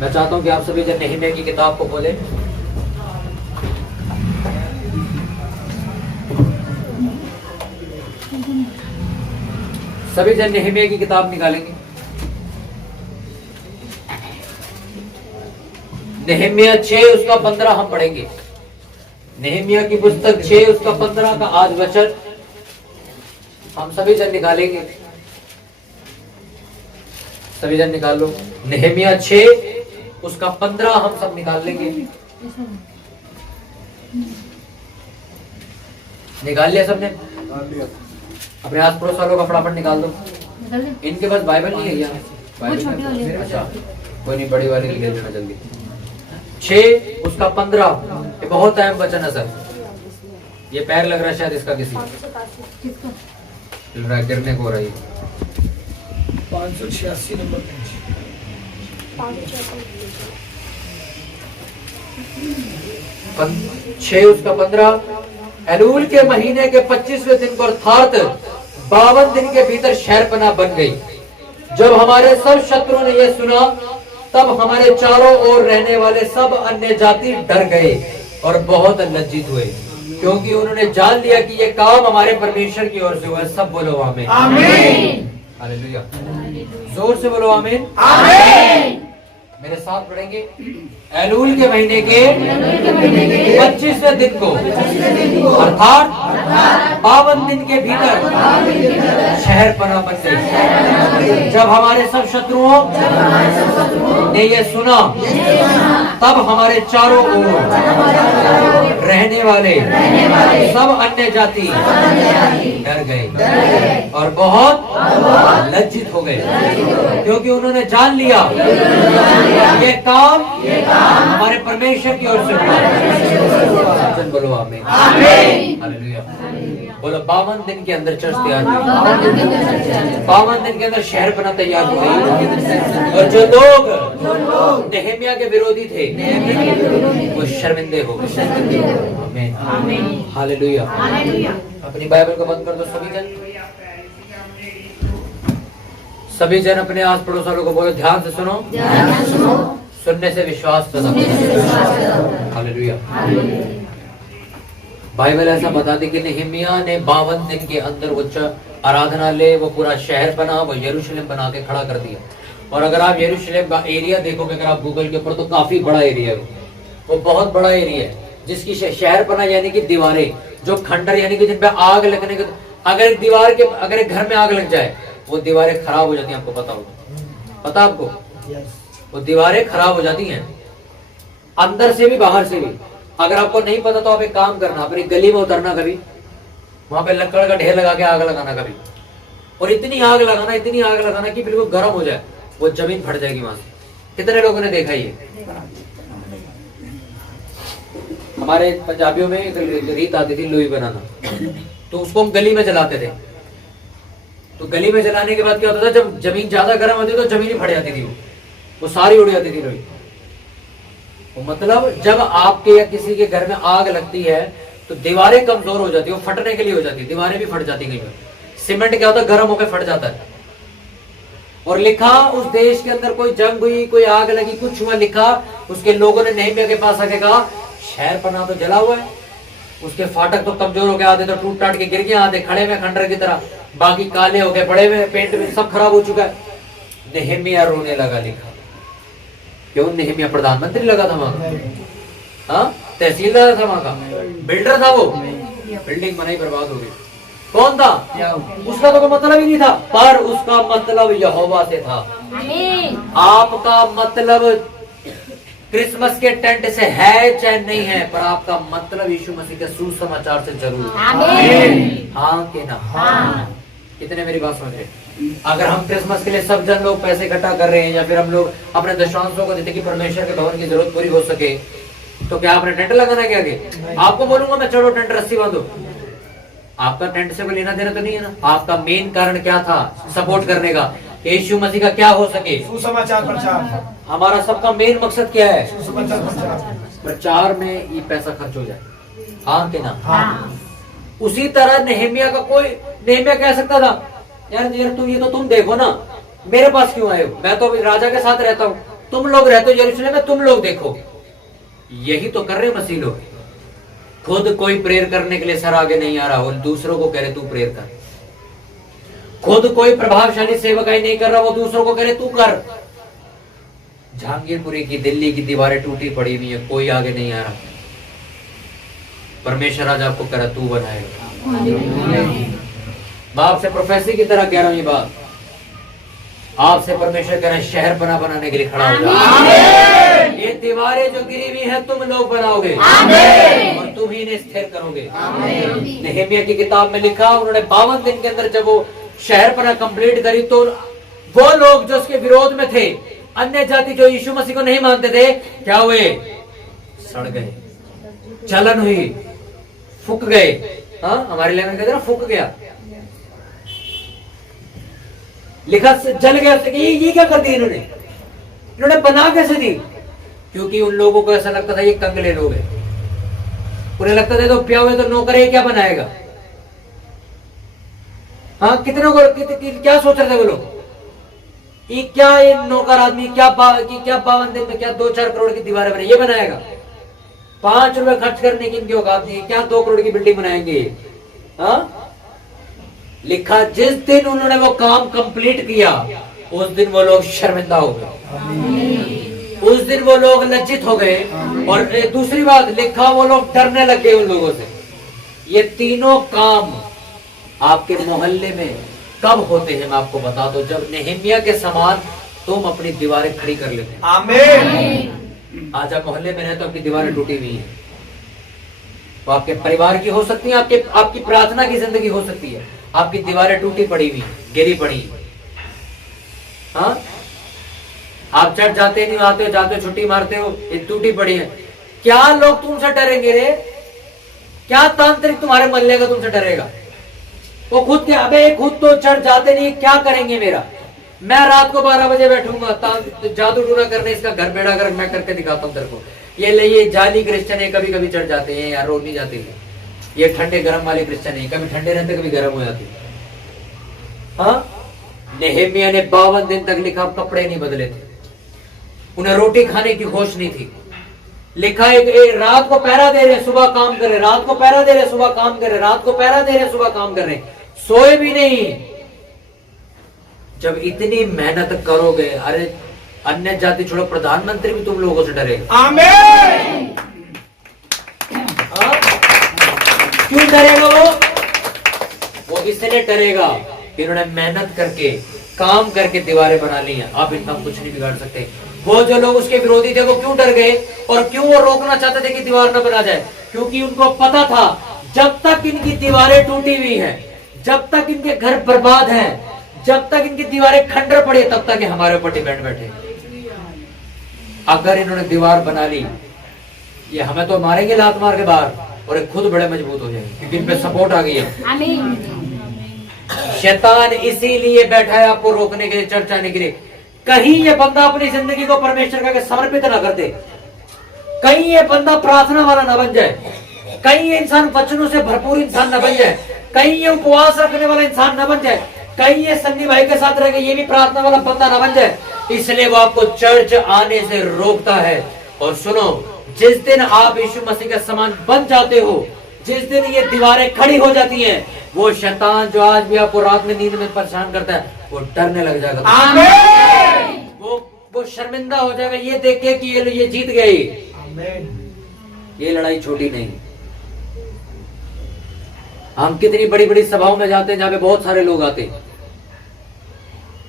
मैं चाहता हूं कि आप सभी जन नेहमिया की किताब को खोलें। सभी जन नेहमिया की किताब निकालेंगे। नेहमिया 6 उसका 15 हम पढ़ेंगे। नेहमिया की पुस्तक 6 उसका 15 का आज वचन हम सभी जन निकालेंगे। सभी जन निकाल लो। नेहमिया 6 उसका 15 हम सब निकाल लेंगे। निकाल लिया सबने? अपने आस पड़ोस वालों का फटाफट निकाल दो। इनके पास बाइबल नहीं है यार? अच्छा कोई नहीं, बड़ी वाली लिख देना जल्दी। 6 उसका 15 ये बहुत अहम वचन है सर। ये पैर लग रहा है शायद इसका किसी गिरने को हो रही है। 586 नंबर पेज। 6 उसका 15 एलूल के महीने के 25वें दिन को अर्थात 52 दिन के भीतर शहरपनाह बन गई। जब हमारे सब शत्रुओं ने यह सुना तब हमारे चारों ओर रहने वाले सब अन्य जाति डर गए और बहुत लज्जित हुए, क्योंकि उन्होंने जान लिया कि यह काम हमारे परमेश्वर की ओर से हुआ है। सब बोलो आमीन। हालेलुया। जोर से बोलो आमीन। मेरे साथ पढ़ेंगे। एलूल के महीने के 25वें दिन को अर्थात 52 दिन के भीतर शहर पनाह बन गई। जब हमारे सब शत्रुओं ने यह सुना तब हमारे चारों ओर रहने वाले सब अन्य जाति डर गए और बहुत लज्जित हो गए, क्योंकि उन्होंने जान लिया ये काम हमारे परमेश्वर की ओर से हुआ। बोलो आमीन। हालेलुया। बोलो 52 दिन के अंदर चर्च तैयार हुई। 52 दिन के अंदर शहर बना तैयार हो गई। और जो लोग नेहमिया के विरोधी थे वो शर्मिंदे हो गए। आमीन। हालेलुया। अपनी बाइबल को बंद कर दो सभी जन। सभी जन अपने आस पड़ोस वालों को बोलो ध्यान से सुनो। सुनने से विश्वास पैदा होता। हालेलुया। बाइबल ऐसा बताती कि नेहमिया ने 52 दिन के अंदर वो आराधनालय, वो पूरा शहर बना, वो यरूशलेम बना के खड़ा कर दिया। और अगर आप यरूशलेम का एरिया देखोगे अगर आप गूगल के ऊपर, तो काफी बड़ा एरिया है। वो बहुत बड़ा एरिया है जिसकी शहर बना यानी कि दीवारें, जो खंडर यानी कि जिन पे आग लगने के, अगर दीवार के, अगर एक घर में आग लग जाए वो दीवारें खराब हो जाती हैं। आपको पता होगा? पता आपको? वो दीवारें खराब हो जाती हैं अंदर से भी बाहर से भी। अगर आपको नहीं पता तो आप एक काम करना, अपनी गली में उतरना कभी, वहां पे लकड़ का ढेर लगा के आग लगाना कभी, और इतनी आग लगाना कि बिल्कुल गर्म हो जाए, वो जमीन फट जाएगी वहां से। कितने लोगों ने देखा ये? हमारे पंजाबियों में एक रीत आती थी लोई बनाना, तो उसको हम गली में जलाते थे। तो गली में जलाने के बाद क्या होता था, जब जमीन ज्यादा गर्म होती तो जमीन ही फट जाती थी, वो सारी उड़ जाती थी लोई। वो मतलब जब आपके या किसी के घर में आग लगती है तो दीवारें कमजोर हो जाती है, वो फटने के लिए हो जाती है, दीवारें भी फट जाती है। सीमेंट क्या होता है, गर्म होकर फट जाता है। और लिखा उस देश के अंदर कोई जंग हुई, कोई आग लगी, कुछ हुआ, लिखा उसके लोगों ने नेहमिया के पास आके कहा शहर पनाह तो जला हुआ है, उसके फाटक तो कमजोर हो गए, आधे तो टूट टाट के गिर गए, आधे खड़े में खंडर की तरह, बाकी काले हो गए, पड़े हुए पेंट में सब खराब हो चुका है। नेहमिया रोने लगा। लिखा क्यों? नेहमिया प्रधानमंत्री लगा था वहां का, हाँ तहसीलदार था वहां का, बिल्डर था, वो बिल्डिंग बनाई बर्बाद हो गई। कौन था? उसका तो कोई मतलब ही नहीं था, पर उसका मतलब यहोवा से था। आपका मतलब क्रिसमस के टेंट से है चाहे नहीं है, पर आपका मतलब यीशु मसीह के सुसमाचार से जरूर। हाँ कि ना? कितने मेरी बात समझ रहे? अगर हम क्रिसमस के लिए सब जन लोग पैसे इकट्ठा कर रहे हैं, या फिर हम लोग अपने दशांशों को देते कि परमेश्वर के भवन की जरूरत पूरी हो सके, तो क्या आपने टेंट लगाना? क्या आगे आपको बोलूंगा मैं चलो टेंट रस्सी बांधो? आपका टेंट से कोई लेना देना तो नहीं है ना। आपका मेन कारण क्या था सपोर्ट करने का? यीशु मसीह का क्या हो सके, सुसमाचार प्रचार। हमारा सबका मेन मकसद क्या है? सुसमाचार प्रचार। प्रचार में ये पैसा खर्च हो जाए। हाँ कि ना? उसी तरह नेहमिया का कोई, नेहमिया कह सकता था यार तुम ये तो तुम देखो ना, मेरे पास क्यों आए हो? मैं तो अभी राजा के साथ रहता हूँ, तुम लोग रहते हो यरूशलेम में, तुम लोग देखो। यही तो कर रहे मसीह लोग। खुद कोई प्रेयर करने के लिए सर आगे नहीं आ रहा और दूसरों को कह रहे तू प्रेयर कर। खुद कोई प्रभावशाली सेवकाई नहीं कर रहा, वो दूसरों को कह रहे तू कर। जहांगीरपुरी की, दिल्ली की दीवारें टूटी पड़ी हुई है, कोई आगे नहीं आ रहा। परमेश्वर आज आपको कह रहा तू बनाएगा। बाप से प्रोफेसी की तरह कह रहा हूं ये बात। आपसे परमेश्वर कह रहे हैं शहर बनाने के लिए खड़ा हो जाओ। ये दीवारें जो गिरी हुई है तुम लोग बनाओगे और तुम ही इन्हें स्थिर करोगे। नेहेमिया की किताब में लिखा, उन्होंने 52 दिन के अंदर जब वो शहर पना कंप्लीट करी तो वो लोग जो उसके विरोध में थे, अन्य जाति जो यीशु मसीह को नहीं मानते थे, क्या हुए? सड़ गए, जलन हुई, फूक गए। हाँ, हमारे लैंग्वेज कहते हैं ना, फूक गया, लिखा जल गया। ये क्या कर दिया इन्होंने बना कैसे दी? क्योंकि उन लोगों को ऐसा लगता था ये कंगले लोग हैं। उन्हें लगता था तो प्या हुए तो नौकर है, क्या बनाएगा? हाँ, कितनों को क्या सोच रहे थे वो लोग? ये क्या, ये नौकर आदमी क्या 52 दिन में क्या 2-4 करोड़ की दीवारें बने, ये बनाएगा? 5 रुपए खर्च करने की इनकी औकात नहीं है, क्या 2 करोड़ की बिल्डिंग बनाएंगे? हाँ, लिखा जिस दिन उन्होंने वो काम कंप्लीट किया उस दिन वो लोग शर्मिंदा हो गए, उस दिन वो लोग लज्जित हो गए। और दूसरी बात लिखा, वो लोग डरने लग गए उन लोगों से। ये तीनों काम आपके मोहल्ले में कब होते हैं मैं आपको बता दो, जब नेहेमिया के समान तुम अपनी दीवारें खड़ी कर लेते हैं। आमीन। आज आप मोहल्ले में रहे तो आपकी दीवारें टूटी हुई हैं, वो आपके परिवार की हो सकती है, आपकी प्रार्थना की जिंदगी हो सकती है, आपकी दीवारें टूटी पड़ी हुई, गिरी पड़ी। हाँ, आप चढ़ जाते नहीं, आते हो जाते हो छुट्टी मारते हो, ये टूटी पड़ी है। क्या लोग तुमसे डरेंगे रे? क्या तांत्रिक तुम्हारे मोहल्ले का तुमसे डरेगा? वो खुद के, अबे खुद तो चढ़ जाते नहीं, क्या करेंगे मेरा? मैं रात को 12 बजे बैठूंगा जादू टूना करने, इसका घर बेड़ा कर मैं करके दिखाता हूँ तेरे को। ये जाली क्रिश्चियन है, कभी कभी चढ़ जाते हैं यार, रोज नहीं जाते हैं। ये ठंडे गर्म वाले क्रिश्चियन है, कभी ठंडे रहते कभी गर्म हो जाते। हाँ, नेहेमिया ने 52 दिन तक लिखा कपड़े नहीं बदले थे, उन्हें रोटी खाने की होश नहीं थी। लिखा एक रात को पहरा दे रहे, सुबह काम कर रहे, रात को पहरा दे रहे, सुबह काम कर रहे, रात को पहरा दे रहे, सुबह काम कर रहे, सोए भी नहीं। जब इतनी मेहनत करोगे, अरे अन्य जाति छोड़ो, प्रधानमंत्री भी तुम लोगों से डरेगा। आमीन। क्यों डरेगा वो इसलिए डरेगा कि इन्होंने मेहनत करके काम करके दीवारें बना ली हैं। आप इनका कुछ नहीं बिगाड़ सकते। वो जो लोग उसके विरोधी थे वो क्यों डर गए और क्यों वो रोकना चाहते थे कि दीवार न बना जाए? क्योंकि उनको पता था जब तक इनकी दीवारें टूटी हुई हैं, जब तक इनके घर बर्बाद हैं, जब तक इनकी दीवारें खंडर पड़ी, तब तक हमारे ऊपर डिपेंड बैठे। अगर इन्होंने दीवार बना ली, ये हमें तो मारेंगे लात मार के बाहर, और खुद बड़े मजबूत हो जाएंगे क्योंकि इन पे सपोर्ट आ गई है। शैतान इसीलिए बैठा है आपको रोकने के लिए, चर्च आने के लिए। कहीं ये बंदा अपनी जिंदगी को परमेश्वर का समर्पित ना कर दे, कहीं ये बंदा प्रार्थना वाला ना बन जाए, कहीं ये इंसान वचनों से भरपूर इंसान न बन जाए, कहीं ये उपवास रखने वाला इंसान न बन जाए, कहीं ये सन्नी भाई के साथ रह ये भी प्रार्थना वाला बंदा न बन जाए। इसलिए वो आपको चर्च आने से रोकता है। और सुनो, जिस दिन आप यीशु मसीह के समान बन जाते हो, जिस दिन ये दीवारें खड़ी हो जाती हैं, वो शैतान जो आज भी आपको रात में नींद में परेशान करता है, वो डरने लग जाएगा। आमीन। वो शर्मिंदा हो जाएगा ये देख के कि ये जीत गए। ये लड़ाई छोटी नहीं। हम कितनी बड़ी बड़ी सभाओं में जाते हैं जहां पे बहुत सारे लोग आते हैं।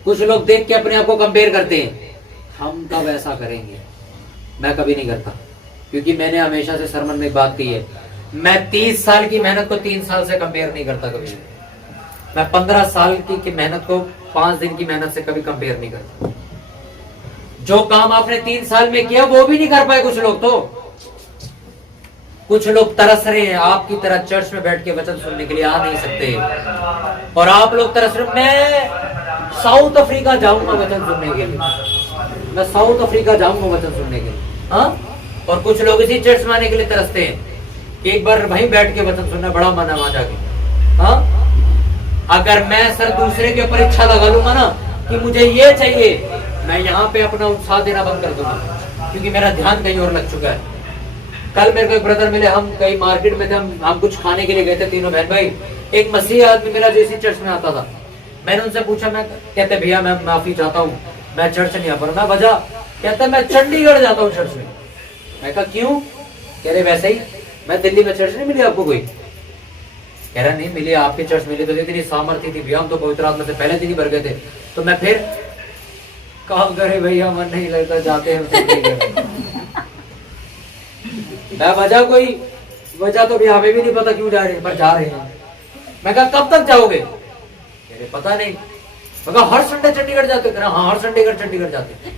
कुछ लोग देख के अपने आप को कंपेयर करते हैं, हम कब ऐसा करेंगे। मैं कभी नहीं करता, क्योंकि मैंने हमेशा से सरमन में बात की है, मैं 30 साल की मेहनत को 3 साल से कंपेयर नहीं करता कभी। मैं 15 साल की मेहनत को 5 दिन की मेहनत से कभी कंपेयर नहीं करता। जो काम आपने 3 साल में किया वो भी नहीं कर पाए कुछ लोग। तो कुछ लोग तरस रहे हैं आपकी तरह चर्च में बैठ के वचन सुनने के लिए, आ नहीं सकते। और आप लोग तरस रहे, मैं साउथ अफ्रीका जाऊंगा वचन सुनने के लिए, मैं साउथ अफ्रीका जाऊंगा वचन सुनने के लिए। हाँ, और कुछ लोग इसी चर्च में आने के लिए तरसते हैं कि एक बार वहीं बैठ के वचन सुनना बड़ा मन है वहां जाके। हाँ, अगर मैं सर दूसरे के ऊपर इच्छा लगा लूंगा ना कि मुझे ये चाहिए, मैं यहाँ पे अपना उत्साह देना बंद कर दूंगा, क्योंकि मेरा ध्यान कहीं और लग चुका है। कल मेरे को एक ब्रदर मिले, हम कहीं मार्केट में थे, हम कुछ खाने के लिए गए थे तीनों बहन भाई। एक मसीही आदमी मिला जो इसी चर्च में आता था। मैंने उनसे पूछा, मैं कहते भैया मैं माफी चाहता हूँ, मैं चर्च नहीं आ पा रहा। मैं वजह कहता मैं चंडीगढ़ जाता हूँ चर्च में। मैं कहा क्यों? कह रहे वैसे ही, मैं दिल्ली में चर्च नहीं मिली आपको कोई? कह रहा नहीं मिली, आपके चर्च मिली तो इतनी सामर्थ्य थी भैया, हम तो पवित्र आत्मा से पहले दिन ही भर गए थे। तो मैं फिर काम करे भैया, मन नहीं लगता, जाते हैं मैं वजह कोई वजह तो भी हमें भी नहीं पता क्यों जा रहे हैं, पर जा रहे हैं। मैं कहा कब तक जाओगे? कह रहे पता नहीं। मैं कहा हर संडे चंडीगढ़ जाते हो? हाँ हर संडे चंडीगढ़ जाते।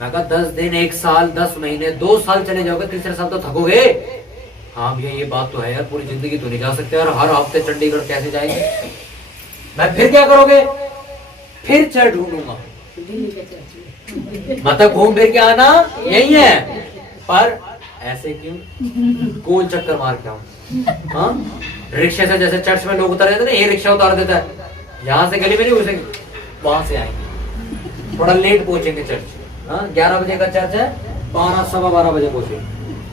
मैं कहा 10 दिन, 1 साल, 10 महीने, 2 साल चले जाओगे, तीसरे साल तो थकोगे। हाँ भैया ये बात तो है यार, पूरी जिंदगी तो नहीं जा सकते यार, हर हफ्ते चंडीगढ़ कैसे जाएंगे? मैं फिर क्या करोगे? फिर चर्च ढूंढूंगा, मतलब घूम फिर के आना यही है, पर ऐसे क्यों? गोल चक्कर मार के आऊं। हाँ रिक्शे से जैसे चर्च में लोग उतर जाते ना, ये रिक्शा उतार देता है, यहाँ से गली में नहीं घुसेंगे, वहां से आएंगे, थोड़ा लेट पहुंचेंगे चर्च। हाँ 11 बजे का चर्च है, 12 सवा 12 बजे पहुंचेंगे,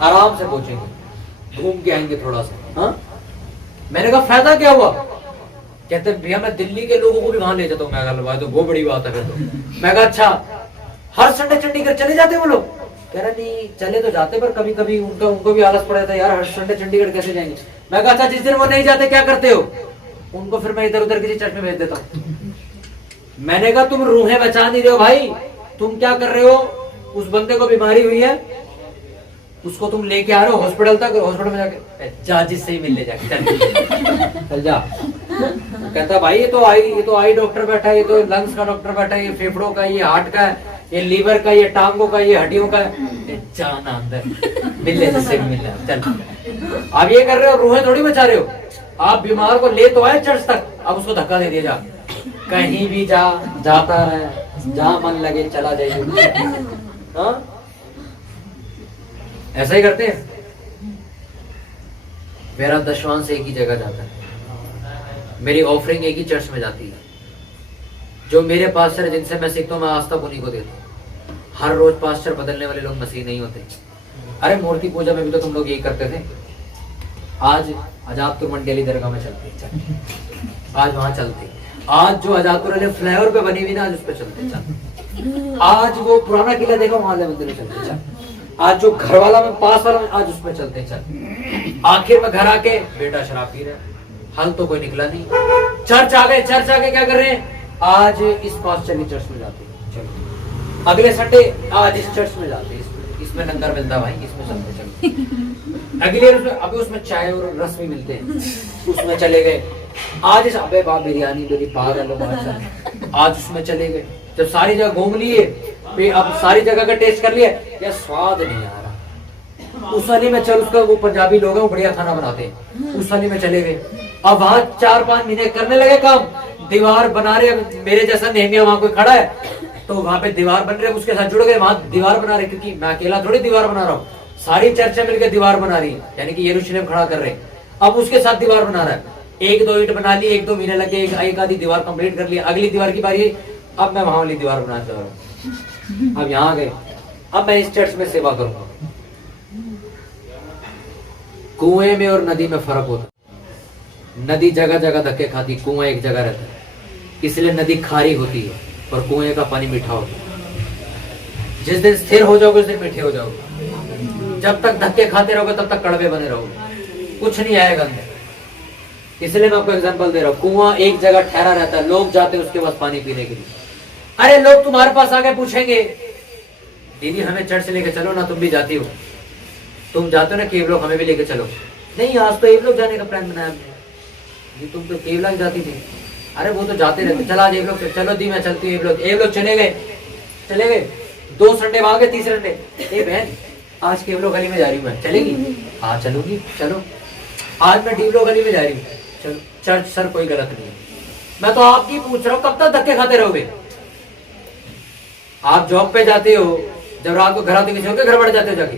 आराम से पहुंचेंगे, घूम के आएंगे थोड़ा सा। हाँ मैंने कहा फायदा क्या हुआ? कहते भैया मैं दिल्ली के लोगों को भी वहां ले जाता हूँ। मैं कहा तो वो बड़ी बात है फिर तो। मैं कहा अच्छा हर संडे चंडीगढ़ चले जाते वो लोग? कह रहा नहीं चले तो जाते, पर कभी कभी उनको भी आलस पड़ा था यार, हर संडे चंडीगढ़ कैसे जाएंगे। मैं कहा अच्छा जिस दिन वो नहीं जाते क्या करते हो? उनको फिर मैं इधर उधर किसी चर्च में भेज देता हूँ। मैंने कहा तुम रूहें बचा नहीं रहे हो भाई, तुम क्या कर रहे हो? उस बंदे को बीमारी हुई है, उसको तुम लेके आ रहे हो हॉस्पिटल तक, हॉस्पिटल में जाके जा जिससे ही मिल ले जाके चल जा। कहता भाई ये तो आई डॉक्टर बैठा है, ये तो लंग्स का डॉक्टर बैठा है, ये फेफड़ों का, ये हार्ट का, ये लीवर का, ये टांगों का, ये हड्डियों का। जाना अंदर मिल ले जिससे भी मिल ले चल। आप ये कर रहे हो, रूहें थोड़ी बचा रहे हो। आप बीमार को ले तो आए चर्च तक, अब उसको धक्का दे दिया, जा कहीं भी जा, जाता रहे, जहां मन लगे चला जाइए। हाँ ऐसा ही करते हैं। मेरा दशवांश एक ही जगह जाता है, मेरी ऑफरिंग एक ही चर्च में जाती है। जो मेरे पास्टर जिनसे मैं सीखता हूँ, मैं आज तक उन्हीं को देता हूँ। हर रोज पास्टर बदलने वाले लोग मसीह नहीं होते। अरे मूर्ति पूजा में भी तो तुम लोग यही करते थे। आज आजादपुर मंडेली दरगाह में चलते, आज वहां चलते। आज जो आजादपुर वाले फ्लाईओवर पे बनी हुई ना, आज उस पर चलते चल। आज वो पुराना किला देखो, वहां वाले मंदिर में चलते चल। आज जो घर वाला में पास वाला में, आज उसमें चलते चल। आखिर में घर आके बेटा शराब पी रहा है, हल तो कोई निकला नहीं। चर्च आ गए, चर्च आके क्या कर रहे हैं? आज इस पास चलिए चर्च में जाते हैं, चलो अगले संडे आज इस चर्च में जाते हैं, इसमें लंगर मिलता है भाई, इसमें चलते चलो। अगले अभी उसमें चाय और रस भी मिलते हैं, उसमें चले गए। आज इस अबे बाप बिरयानी मेरी पागल हो, आज उसमें चले गए। जब सारी जगह घूम लिए, अब सारी जगह का टेस्ट कर लिया, या स्वाद नहीं आ रहा। उस वाली में चल, उसका वो पंजाबी लोग हैं, वो बढ़िया खाना बनाते हैं, उस वाली में चले गए। अब वहां 4-5 महीने करने लगे काम, दीवार बना रहे। मेरे जैसा नेहमिया वहां कोई खड़ा है तो वहां पे दीवार बन रहे, उसके साथ जुड़ गए, वहां दीवार बना रहे, क्योंकि मैं अकेला थोड़ी दीवार बना रहा हूँ, सारी चर्चा मिलकर दीवार बना रही है, यानी कि यरूशलेम खड़ा कर रहे हैं। अब उसके साथ दीवार बना रहा है, 1-2 ईंट बना ली, 1-2 महीने लगे, एक आधी दीवार कंप्लीट कर लिया। अगली दीवार की बारी, अब मैं वहां वाली दीवार बनाना चाह रहा हूँ। अब यहाँ गए, अब मैं इस चर्च में सेवा करूंगा। कुएं में और नदी में फर्क होता है। नदी जगह जगह धक्के खाती, कुआं एक जगह रहता है, इसलिए नदी खारी होती है और कुएं का पानी मीठा होता है। जिस दिन स्थिर हो जाओगे उस दिन मीठे हो जाओगे। जब तक धक्के खाते रहोगे तब तक कड़वे बने रहोगे, कुछ नहीं आएगा अंदर। इसलिए मैं आपको एग्जांपल दे रहा हूँ। कुआं एक जगह ठहरा रहता है, लोग जाते हैं उसके पास पानी पीने के लिए। अरे लोग तुम्हारे पास आके पूछेंगे, दीदी हमें चर्च लेके चलो ना, तुम भी जाती हो, तुम जाते हो ना केवल, हमें भी लेके चलो। नहीं आज तो एवलोग जाने का प्लान बनाया हमने। ये तुम तो केवल जाती थी। अरे वो तो जाते रहते, चला आज एवलोग, चलो दी मैं चलती हूँ। एवलोग चले गए 2 संडे वहां गए, तीसरे संडे ए बहन आज केवलो गली में जा रही हूँ मैं, चलेगी? हाँ चलूंगी, चलो। आज मैं डीवलो गली में जा रही हूँ, चलो। चर्च सर कोई गलत नहीं है, मैं तो आपकी पूछ रहा हूँ, कब तक धक्के खाते रहोगे? आप जॉब पे जाते हो, जब रात को घर आते किसी के घर बढ़ जाते हो जाके,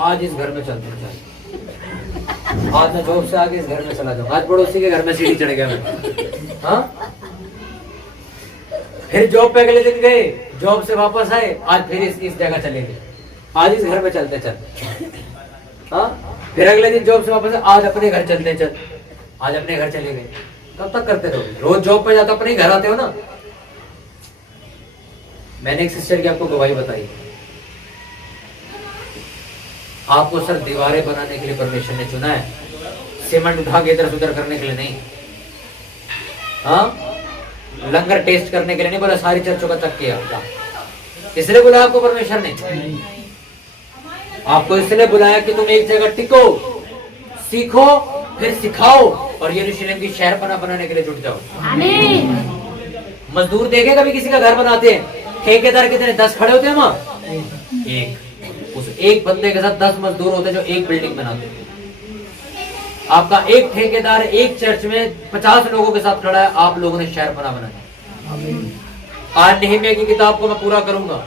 आज इस घर में चलते हो, आज मैं जॉब से आके इस घर में चला जाऊँ, आज पड़ोसी के घर में सीढ़ी चढ़ गया मैं। हाँ फिर जॉब पे अगले दिन गए, जॉब से वापस आए, आज फिर इस जगह चले गए, आज इस घर में चलते चल, हाँ फिर अगले दिन जॉब से वापस आए, आज अपने घर चलते चल, आज अपने घर चले गए। कब तक करते रहोगे? रोज जॉब पे जाते अपने ही घर आते हो ना। मैंने एक सिस्टर की आपको गवाही बताई, आपको सर दीवारें बनाने के लिए परमेश्वर ने चुना है, सीमेंट उठा के इधर उधर करने के लिए नहीं, हाँ लंगर टेस्ट करने के लिए नहीं बोला, सारी चर्चों का चक किया, इसलिए बोला आपको परमेश्वर ने, आपको इसलिए बुलाया कि तुम एक जगह टिको, सीखो, फिर सिखाओ और यरूशलेम की शहरपना बनाने के लिए जुट जाओ। मजदूर देखे कभी किसी का घर बनाते हैं, ठेकेदार कितने 10 खड़े होते हैं वहां, एक, उस एक बंदे के साथ 10 मजदूर होते हैं जो एक बिल्डिंग बनाते हैं। आपका एक ठेकेदार एक चर्च में 50 लोगों के साथ खड़ा है, आप लोगों ने शहरपना बनाया। आज नहम्याह की किताब को मैं पूरा करूंगा,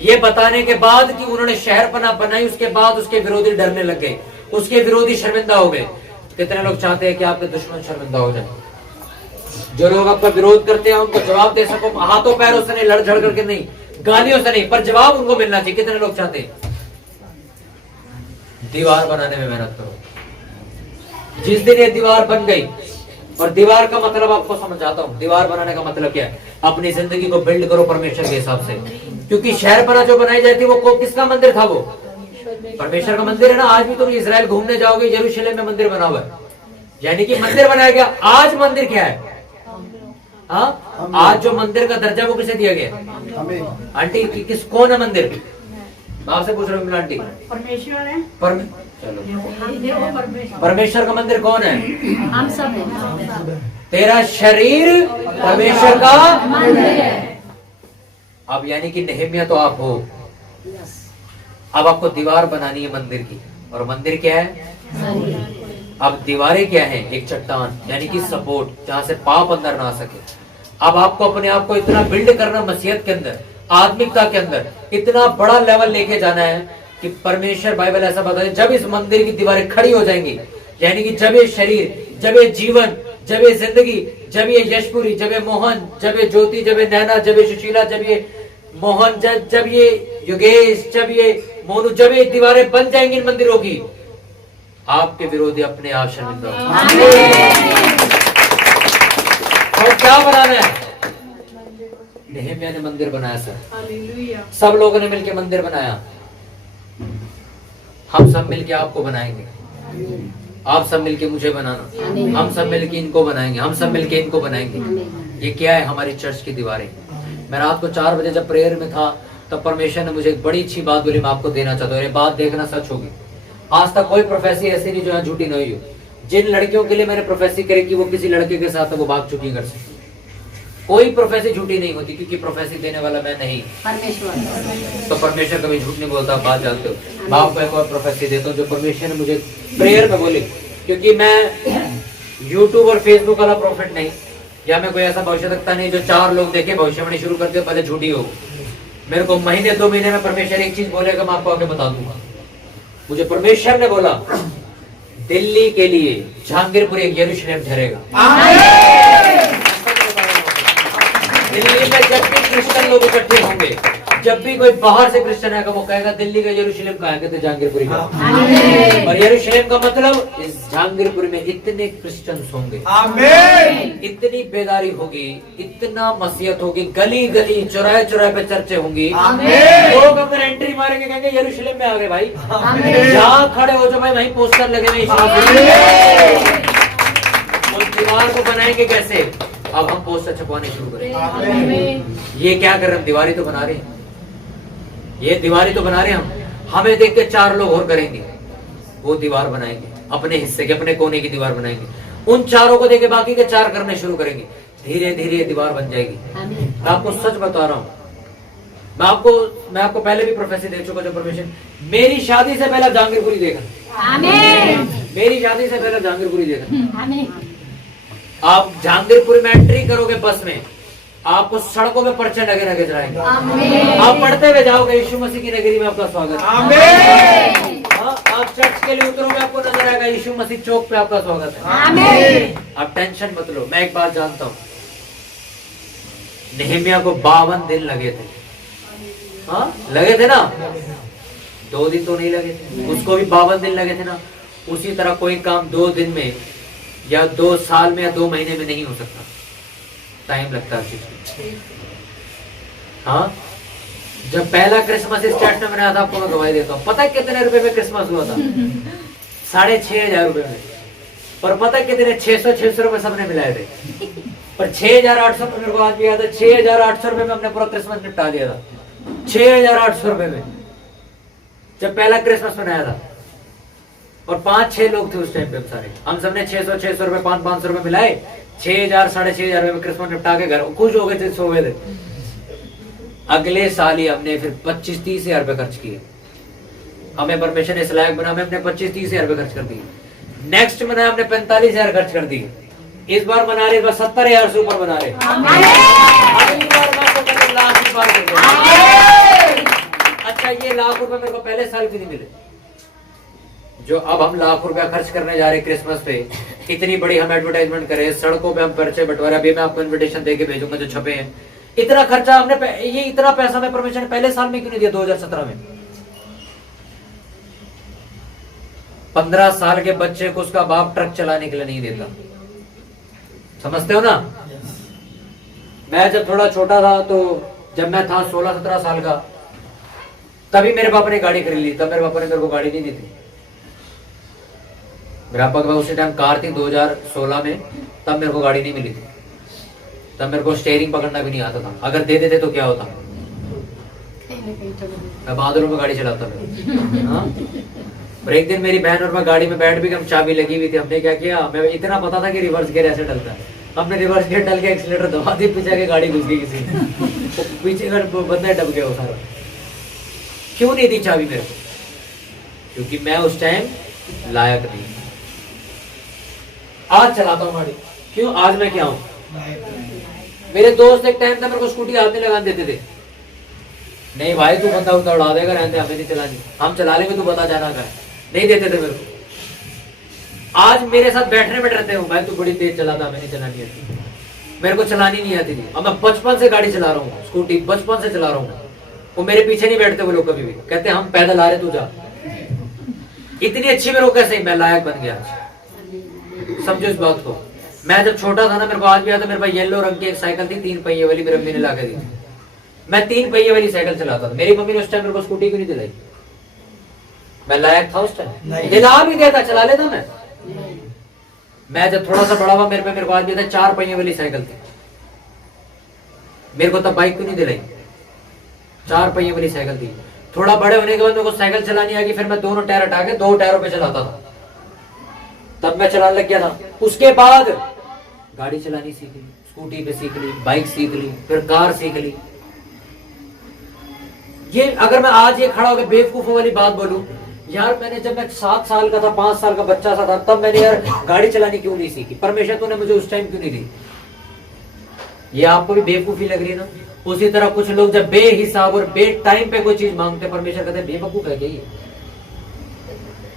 ये बताने के बाद कि उन्होंने शहरपना बनाई, उसके बाद उसके विरोधी डरने लग गए, उसके विरोधी शर्मिंदा हो गए। कितने लोग चाहते हैं कि आपके दुश्मन शर्मिंदा हो जाए? जो लोग आपका विरोध करते हैं उनको जवाब दे सको, हाथों पैरों से नहीं, लड़ झड़ करके नहीं, गालियों से नहीं, पर जवाब उनको मिलना चाहिए। कितने लोग चाहते हैं? दीवार बनाने में मेहनत करो। जिस दिन ये दीवार बन गई, और दीवार का मतलब आपको समझाता हूं, दीवार बनाने का मतलब क्या है? अपनी जिंदगी को बिल्ड करो परमेश्वर के हिसाब से, क्योंकि शहरपना जो बनाई जाती है वो किसका मंदिर था? वो परमेश्वर का मंदिर है ना। आज भी तुम इजराइल घूमने जाओगे, यरूशलेम में मंदिर बना हुआ है, यानी कि मंदिर बनाया गया। आज मंदिर क्या है? हाँ, आज जो मंदिर का दर्जा वो किसे दिया गया? आंटी किस कौन है मंदिर? मैं आपसे पूछ रहा हूँ आंटी। परमेश्वर है। परमेश्वर का मंदिर कौन है? हम सब हैं। तेरा शरीर परमेश्वर का मंदिर है। अब यानी कि नहम्याह तो आप हो। अब आपको दीवार बनानी है मंदिर की, और मंदिर क्या है? अब दीवारें क्या है? एक चट्टान, यानी कि सपोर्ट, जहां से पाप अंदर ना आ सके। अब आपको अपने आप को इतना बिल्ड करना मसीहत के अंदर, आत्मिकता के अंदर इतना बड़ा लेवल लेके जाना है कि परमेश्वर, बाइबल ऐसा बताता है, जब इस मंदिर की दीवारें खड़ी हो जाएंगी, यानी कि जब ये शरीर, जब ये जीवन, जब ये जिंदगी, जब ये यशपुरी, जब ये मोहन, जब ये ज्योति, जब ये नैना, जब ये सुशीला, जब ये मोहन, जब ये योगेश, जब ये मोनू, जब ये दीवारें बन जाएंगी इन मंदिरों की, आपके विरोधी अपने आप शर्मिंदा होंगे। और क्या बनाना है? नहम्याह ने मंदिर बनाया सर, सब लोगों ने मिलकर मंदिर बनाया। हम सब मिलके आपको बनाएंगे, आप सब मिलके मुझे बनाना, हम सब मिलके इनको बनाएंगे, हम सब मिलके इनको बनाएंगे। ये क्या है? हमारी चर्च की दीवारें। मैं रात को 4 बजे जब प्रेयर में था, तब परमेश्वर ने मुझे एक बड़ी अच्छी बात बोली, मैं आपको देना चाहता हूँ। ये बात देखना, सच होगी। आज तक कोई प्रोफेसी ऐसी नहीं जो यहाँ झूठी नहीं हो। जिन लड़कियों के लिए मैंने प्रोफेसी करी कि वो किसी लड़के के साथ वो भाग चुकी घर से, कोई प्रोफेसी झूठी नहीं होती, क्योंकि प्रोफेसी देने वाला मैं नहीं, परमेश्वर। तो परमेश्वर कभी झूठ नहीं बोलता, बात जानते हो। मैं आपको एक और प्रोफेसी देता हूँ जो परमेश्वर ने मुझे प्रेयर में बोली, क्योंकि मैं यूट्यूब और फेसबुक वाला प्रॉफिट नहीं, या मैं कोई ऐसा भविष्यवक्ता नहीं जो 4 लोग देखे भविष्यवाणी शुरू कर दे, पहले झूठी हो। मेरे को महीने 2 महीने में परमेश्वर एक चीज बोलेगा, मैं आपको आगे बता दूंगा। मुझे परमेश्वर ने बोला, दिल्ली के लिए जहांगीरपुर एक यरूशलेम ठहरेगा। दिल्ली में जब भी क्रिश्चियन लोग इकट्ठे होंगे, जब भी कोई बाहर से क्रिश्चियन आएगा, वो कहेगा दिल्ली का यरूशलेम कहाँ है? कहते जहांगीरपुरी का। और यरूशलेम का मतलब, इस जहांगीरपुर में इतने क्रिश्चियंस होंगे, इतनी बेदारी होगी, इतना मसीहत होगी, गली गली चौराहे चौराहे पे चर्चे होंगी, लोग अगर एंट्री मारेंगे कहेंगे यरूशलेम में आ गए भाई। जहाँ खड़े हो जाओ भाई, वहीं पोस्टर लगे हुए। दीवार को बनाएंगे कैसे? अब हम पोस्टर छपवाने शुरू करेंगे। ये क्या कर रहे हैं? दीवारी तो बना रहे हैं, ये दीवारी तो बना रहे हैं हम। हमें देख के 4 लोग और करेंगे, वो दीवार बनाएंगे, अपने हिस्से के, अपने कोने की दीवार बनाएंगे। उन 4 को देख के बाकी के 4 करने शुरू करेंगे। धीरे धीरे ये दीवार बन जाएगी। मैं आपको सच बता रहा हूँ, मैं आपको पहले भी प्रोफेसी दे चुका। जो परमेश्वर, मेरी शादी से पहले जहांगीरपुरी देखा, मेरी शादी से पहले जहांगीरपुरी देखा। आप जहांगीरपुर में एंट्री करोगे बस में, आपको सड़कों में पर्चे लगे लगे जाएंगे। आप पढ़ते हुए जाओगे, यीशु मसीह की नगरी में आपका स्वागत है। आप चर्च के लिए उतरोगे, आपको नजर आएगा यीशु मसीह चौक पे आपका स्वागत है। आप टेंशन मत लो। मैं एक बात जानता हूँ, नहम्याह को 52 दिन लगे थे हाँ लगे थे ना, 2 दिन तो नहीं लगे थे, उसको भी 52 दिन लगे थे ना। उसी तरह कोई काम 2 दिन में या 2 साल में या 2 महीने में नहीं हो सकता, टाइम लगता है चीज में। हाँ, जब पहला क्रिसमस इस चर्च में मनाया था, आपको मैं गवाही देता हूँ, पता है कितने रुपए में क्रिसमस हुआ था? 6,500 रुपए में। पर पता है कितने 600 रुपए सबने मिलाए थे। पर 6,800 रुपए मेरे को आज भी याद है, 6,800 रुपए में हमने पूरा क्रिसमस निपटा दिया था। 6,800 रुपए में जब पहला क्रिसमस मनाया था, और 5-6 लोग थे उस टाइम पे सारे। हम सबने 600 रुपए 500 रुपए मिलाए, 6,000 6,500 रुपए में क्रिसमस निपटा के घर खुश हो गए थे, सो गए थे। अगले साल ही हमने फिर 25-30 हजार रुपए खर्च किए। हमें परमेश्वर ने इस लायक बना, हमने 25-30 हजार रुपए खर्च कर दिए। नेक्स्ट मना हमने 45 हजार खर्च कर दिए। इस बार बना रहे, बस 70,000 से ऊपर बना रहे। अगली बार लाख की बात करते हैं। अच्छा, ये लाख रुपए मेरे को पहले साल क्यों नहीं मिले? जो अब हम लाख रुपया खर्च करने जा रहे हैं क्रिसमस पे, इतनी बड़ी हम एडवर्टाइजमेंट करें, सड़कों पे हम पर्चे बंटवारे, अभी मैं आपको इन्विटेशन देके भेजूंगा जो छपे हैं। इतना खर्चा हमने, ये इतना पैसा मैं परमेश्वर ने पहले साल में क्यों नहीं दिया? 2017 में 15 साल के बच्चे को उसका बाप ट्रक चलाने के लिए नहीं देता। समझते हो ना? मैं जब थोड़ा छोटा था, तो जब मैं था 16-17 साल का, तभी मेरे पापा ने गाड़ी खरीद ली। तब मेरे पापा ने मेरे को गाड़ी नहीं दी थी। मेरे पापा के पास उसी टाइम कार थी 2016 में, तब मेरे को गाड़ी नहीं मिली थी। तब मेरे को स्टीयरिंग पकड़ना भी नहीं आता था। अगर दे देते तो क्या होता? मैं बादलों में गाड़ी चलाता था। हाँ? और एक दिन मेरी बहन और मैं गाड़ी में बैठ भी, हम चाबी लगी हुई थी। हमने क्या किया, हमें इतना पता था कि रिवर्स गियर ऐसे डलता है, हमने रिवर्स गियर डाल के एक्सीलेटर दबा दी, पीछे के गाड़ी घुस गई किसी तो पीछे का बंदा डब गया वो सारा। क्यों नहीं दी चाबी मेरे को? क्योंकि मैं उस टाइम लायक नहीं। आज चलाता हूँ गाड़ी। क्यों? आज मैं क्या हूँ? मेरे दोस्त एक टाइम था मेरे को स्कूटी हाथ में लगा देते थे। नहीं भाई, तू बंदा उड़ा उड़ा देगा, रहते हमें नहीं चलानी, हम चला लेंगे, तू बता जाना का है। नहीं देते थे मेरे को। आज मेरे साथ बैठने में डरते हो, भाई तू बड़ी तेज चलाता, हमें नहीं चलानी आती। मेरे को चलानी नहीं आती थी। अब मैं बचपन से गाड़ी चला रहा हूँ, स्कूटी बचपन से चला रहा हूँ। वो मेरे पीछे नहीं बैठते वो लोग कभी भी, कहते हम पैदल आ रहे, तू जा। इतनी अच्छी मेरे को कैसे, मैं लायक बन गया आज। समझो इस बात को। मैं जब छोटा था ना, मेरे को आज भी आता, मेरे पास येलो रंग की एक साइकिल थी, 3 पहिए वाली, मेरे मम्मी ने ला के दी थी। मैं 3 पहिए वाली साइकिल चलाता था। मेरी मम्मी ने उस टाइम मेरे को स्कूटी क्यों नहीं दिलाई? मैं लायक था उस टाइम? दिला भी देता, चला लेता मैं। मैं जब थोड़ा सा बड़ा हुआ, मेरे को आज भी था 4 पहिए वाली साइकिल थी। मेरे को तब बाइक क्यों नहीं दिलाई? 4 पहिए वाली साइकिल थी। थोड़ा बड़े होने के बाद मेरे को साइकिल चलानी आ गई, फिर मैं दोनों टायर हटा के 2 टायरों पे चलाता था। तब मैं चलाने लग गया था। उसके बाद गाड़ी चलानी सीख ली, स्कूटी पे सीख ली, बाइक सीख ली, फिर कार सीख ली। ये अगर मैं आज ये खड़ा होकर बेवकूफों वाली बात बोलूं, यार मैंने जब मैं 7 साल का था, 5 साल का बच्चा सा था, तब मैंने यार गाड़ी चलानी क्यों नहीं सीखी? परमेश्वर तूने मुझे उस टाइम क्यों नहीं दी? ये आपको भी बेवकूफी लग रही है ना? उसी तरह कुछ लोग जब बेहिसाब और बे टाइम पे कोई चीज मांगते, परमेश्वर कहते हैं बेवकूफ है क्या ये?